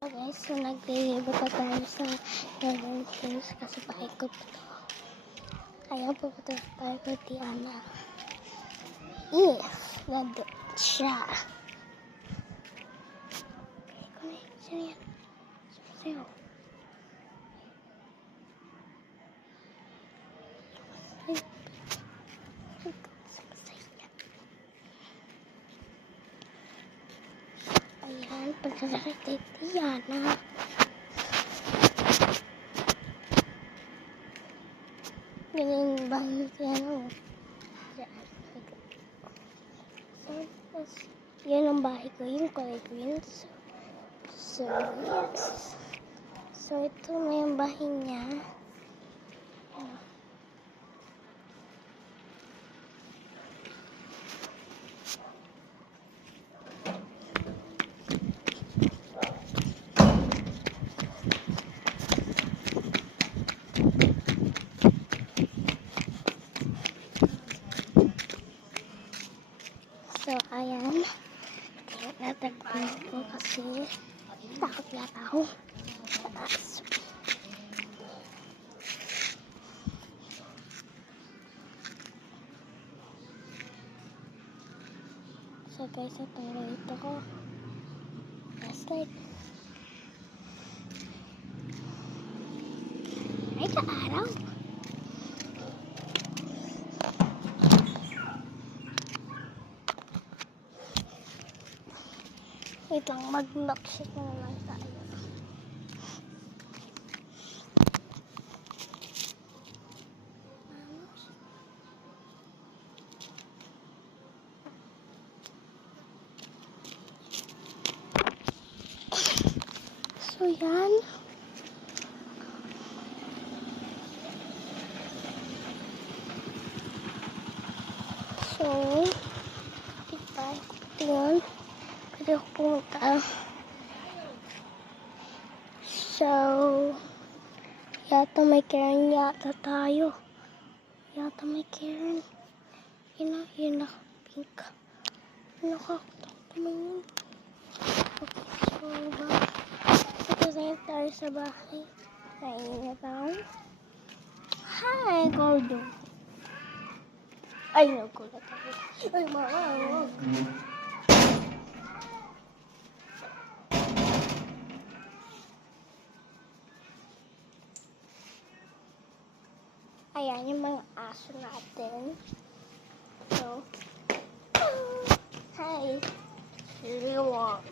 Guys, so naglilibo pa tayo sa Garden Hills kasi paikot ito. Ayaw po ito sa paikot ni Ana. Yes, nandun siya. Connection yan. Susayo. Ayan, pagkasakit kay Tiana. Ganyan yung bahay ni Tiana. Yan ang bahay ko, yung kulay green. So, yes. So, ito na yung bahay niya. So, ayan. Natagpuan ko kasi takot yata ako sa taas. So, guys, itong rito ko. Flashlight. Ay, kaaraw. Wait lang, mag-milkshake na naman tayo. So, yan. So, tingnan. Pwede ako pumunta. So, yata may Karen yata tayo. Yata may Karen. Yun na, pink. Nakakatakot naman yun. Okay, so tayo sa bahay. Naingat ako. Hi, Gordo. Ay, nagulat ako. Ay, mawawag. Ayan yung mga aso natin. So, hi. Really want.